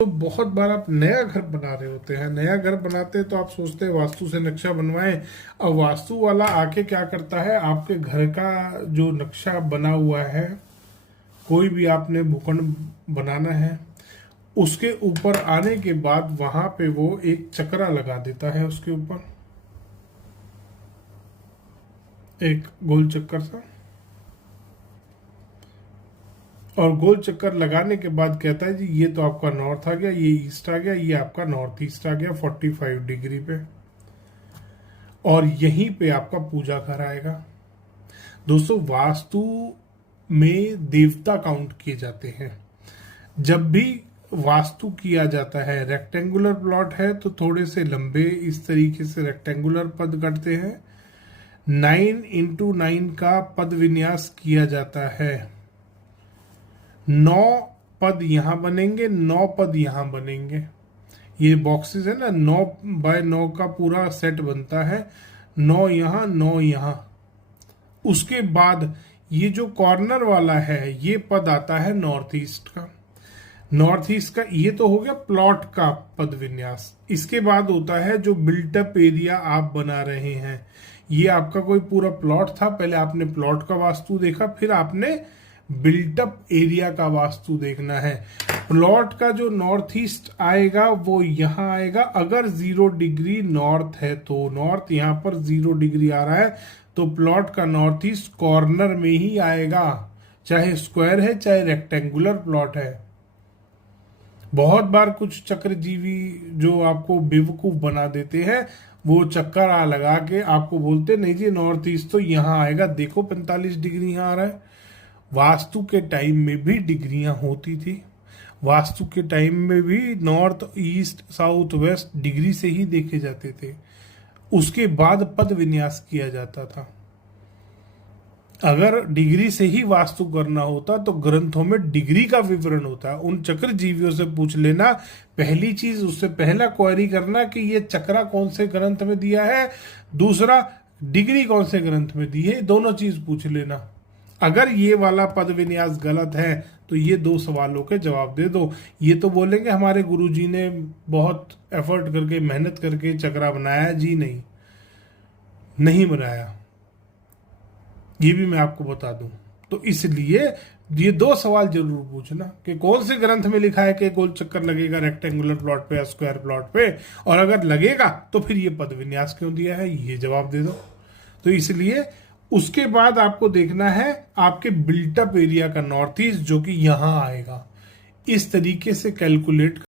तो बहुत बार आप नया घर बना रहे होते हैं, नया घर बनाते हैं तो आप सोचते हैं वास्तु से नक्शा बनवाएं। अब वास्तु वाला आके क्या करता है, आपके घर का जो नक्शा बना हुआ है, कोई भी आपने भूखंड बनाना है, उसके ऊपर आने के बाद वहां पे वो एक चक्रा लगा देता है, उसके ऊपर एक गोल चक्कर सा, और गोल चक्कर लगाने के बाद कहता है जी ये तो आपका नॉर्थ आ गया, ये ईस्ट आ गया, ये आपका नॉर्थ ईस्ट आ गया 45 डिग्री पे, और यहीं पे आपका पूजा घर आएगा। दोस्तों, वास्तु में देवता काउंट किए जाते हैं। जब भी वास्तु किया जाता है, रेक्टेंगुलर प्लॉट है तो थोड़े से लंबे इस तरीके से रेक्टेंगुलर पद कटते हैं। 9x9 का पद विन्यास किया जाता है। 9 पद यहां बनेंगे, 9 पद यहां बनेंगे। ये बॉक्सेस है ना, 9x9 का पूरा सेट बनता है। 9 यहां, 9 यहां। उसके बाद ये जो कॉर्नर वाला है, ये पद आता है नॉर्थ ईस्ट का। नॉर्थ ईस्ट का ये तो हो गया प्लॉट का पद विन्यास। इसके बाद होता है जो बिल्टअप एरिया आप बना रहे हैं। ये आपका कोई पूरा प्लॉट था, पहले आपने प्लॉट का वास्तु देखा, फिर आपने बिल्टअप एरिया का वास्तु देखना है। प्लॉट का जो नॉर्थ ईस्ट आएगा वो यहां आएगा। अगर 0 डिग्री नॉर्थ है तो नॉर्थ यहां पर 0 डिग्री आ रहा है तो प्लॉट का नॉर्थ ईस्ट कॉर्नर में ही आएगा, चाहे स्क्वायर है चाहे रेक्टेंगुलर प्लॉट है। बहुत बार कुछ चक्रजीवी जो आपको बेवकूफ बना देते हैं, वो चक्कर लगा के आपको बोलते नहीं जी नॉर्थ ईस्ट तो यहां आएगा, देखो 45 डिग्री यहां आ रहा है। वास्तु के टाइम में भी डिग्रियां होती थी। वास्तु के टाइम में भी north east south west degree से ही देखे जाते थे। उसके बाद पद विन्यास किया जाता था। अगर डिग्री से ही वास्तु करना होता तो ग्रंथों में डिग्री का विवरण होता। उन चक्र जीवियों से पूछ लेना, पहली चीज उससे पहला क्वेरी करना कि ये चक्रा कौन से ग्रंथ में दिया है, दूसरा डिग्री कौन से ग्रंथ में दी है, दोनों चीज पूछ लेना। अगर ये वाला पद विन्यास गलत है तो ये 2 सवालों के जवाब दे दो। ये तो बोलेंगे हमारे गुरुजी ने बहुत एफर्ट करके मेहनत करके चक्रा बनाया, जी नहीं, नहीं बनाया, ये भी मैं आपको बता दूं। तो इसलिए ये 2 सवाल जरूर पूछना कि कौन से ग्रंथ में लिखा है कि गोल चक्कर लगेगा रेक्टेंगुलर प्लॉट पे या स्क्वायर प्लॉट पे, और अगर लगेगा तो फिर ये पद विन्यास क्यों दिया है, ये जवाब दे दो। तो इसलिए उसके बाद आपको देखना है आपके बिल्टअप एरिया का नॉर्थ ईस्ट, जो कि यहां आएगा। इस तरीके से कैलकुलेट